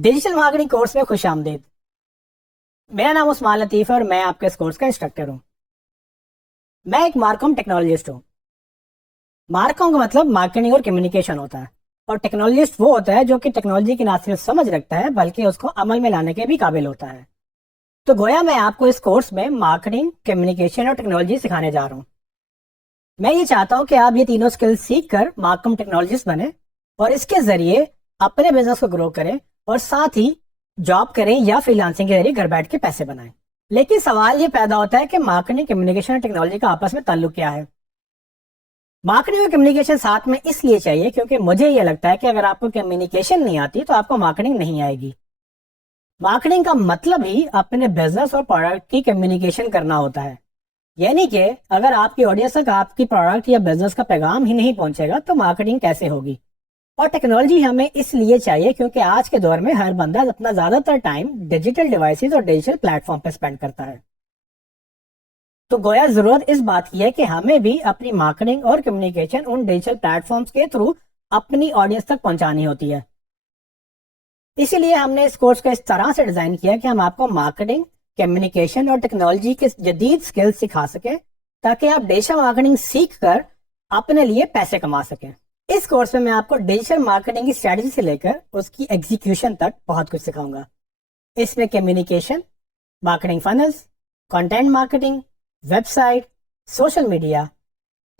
Digital marketing course में खुश आमदीद। मेरा नाम उस्मान लतीफ़ है और मैं आपके इस कोर्स का इंस्ट्रक्टर हूँ। मैं एक मार्कॉम टेक्नोलॉजिस्ट हूँ। मार्कॉम का मतलब मार्केटिंग और कम्युनिकेशन होता है, और टेक्नोलॉजिस्ट वो होता है जो कि टेक्नोलॉजी की ना सिर्फ समझ रखता है बल्कि उसको अमल में लाने के भी काबिल होता है। तो गोया मैं आपको इस कोर्स में मार्केटिंग, कम्युनिकेशन और टेक्नोलॉजी सिखाने जा रहा हूँ। मैं ये चाहता हूँ कि आप ये तीनों स्किल सीख कर मार्कॉम टेक्नोलॉजिस्ट बने और इसके जरिए अपने बिजनेस को ग्रो करें और साथ ही जॉब करें या फ्रीलांसिंग के जरिए घर बैठ के पैसे बनाएं। लेकिन सवाल ये पैदा होता है कि मार्केटिंग, कम्युनिकेशन और टेक्नोलॉजी का आपस में ताल्लुक क्या है। मार्केटिंग और कम्युनिकेशन साथ में इसलिए चाहिए क्योंकि मुझे ये लगता है कि अगर आपको कम्युनिकेशन नहीं आती तो आपको मार्केटिंग नहीं आएगी। मार्केटिंग का मतलब ही अपने बिजनेस और प्रोडक्ट की कम्युनिकेशन करना होता है, यानी कि अगर आपकी ऑडियंस तक आपकी प्रोडक्ट या बिजनेस का पैगाम ही नहीं पहुंचेगा तो मार्केटिंग कैसे होगी। और टेक्नोलॉजी हमें इसलिए चाहिए क्योंकि आज के दौर में हर बंदा अपना ज्यादातर टाइम डिजिटल डिवाइसेस और डिजिटल प्लेटफॉर्म पर स्पेंड करता है। तो गोया जरूरत इस बात की है कि हमें भी अपनी मार्केटिंग और कम्युनिकेशन उन डिजिटल प्लेटफॉर्म्स के थ्रू अपनी ऑडियंस तक पहुंचानी होती है। इसीलिए हमने इस कोर्स को इस तरह से डिजाइन किया कि हम आपको मार्केटिंग, कम्युनिकेशन और टेक्नोलॉजी के जदीद स्किल्स सिखा सके ताकि आप डिजिटल मार्केटिंग सीख कर अपने लिए पैसे कमा सकें। इस कोर्स में मैं आपको डिजिटल मार्केटिंग की स्ट्रेटजी से लेकर उसकी एग्जीक्यूशन तक बहुत कुछ सिखाऊंगा। इसमें communication, marketing funnels, content marketing, website, social media,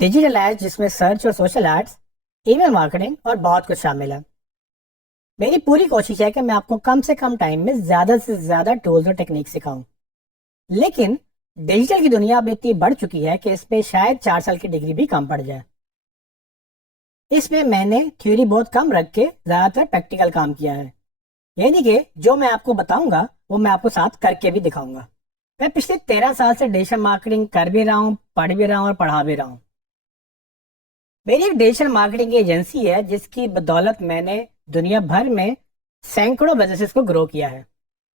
digital ads जिसमें सर्च और सोशल एड्स, ईमेल मार्केटिंग और बहुत कुछ शामिल है। मेरी पूरी कोशिश है कि मैं आपको कम से कम टाइम में ज्यादा से ज्यादा टूल्स और टेक्निक सिखाऊं। लेकिन डिजिटल की दुनिया अब इतनी बढ़ चुकी है कि इस पे शायद 4 साल की डिग्री भी कम पड़ जाए। इसमें मैंने थ्योरी बहुत कम रख के ज्यादातर प्रैक्टिकल काम किया है, यानी कि जो मैं आपको बताऊंगा वो मैं आपको साथ करके भी दिखाऊंगा। मैं पिछले 13 साल से डिजिटल मार्केटिंग कर भी रहा हूँ, पढ़ भी रहा हूँ और पढ़ा भी रहा हूँ। मेरी एक डिजिटल मार्केटिंग की एजेंसी है जिसकी बदौलत मैंने दुनिया भर में सैकड़ों बिजनेसेस को ग्रो किया है।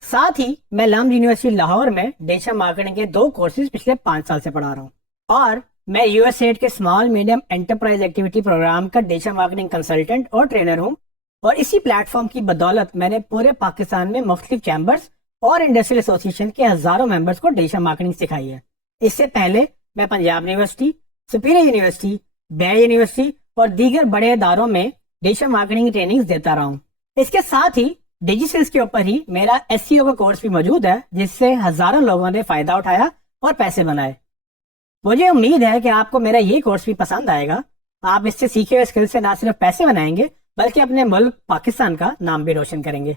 साथ ही मैं लम्ब यूनिवर्सिटी लाहौर में डिजिटल मार्केटिंग के 2 कोर्सेज पिछले 5 साल से पढ़ा रहा हूँ, और मैं यूएसएड के small medium enterprise activity program का डिजिटल मार्केटिंग कंसल्टेंट और ट्रेनर हूँ। और इसी प्लेटफॉर्म की बदौलत मैंने पूरे पाकिस्तान में मुख्तलिफ चैम्बर्स और इंडस्ट्रियल एसोसिएशन के हजारों मेंबर्स को डिजिटल मार्केटिंग सिखाई है। इससे पहले मैं पंजाब यूनिवर्सिटी, सुपीरियर यूनिवर्सिटी, बे यूनिवर्सिटी और दीगर बड़े इदारों में डिजिटल मार्केटिंग ट्रेनिंग देता रहा हूँ। इसके साथ ही डिजिटल के ऊपर ही मेरा एसईओ का कोर्स भी मौजूद है जिससे हजारों लोगों ने फायदा उठाया और पैसे बनाए। मुझे उम्मीद है कि आपको मेरा ये कोर्स भी पसंद आएगा। आप इससे सीखे हुए स्किल से ना सिर्फ पैसे बनाएंगे बल्कि अपने मुल्क पाकिस्तान का नाम भी रोशन करेंगे।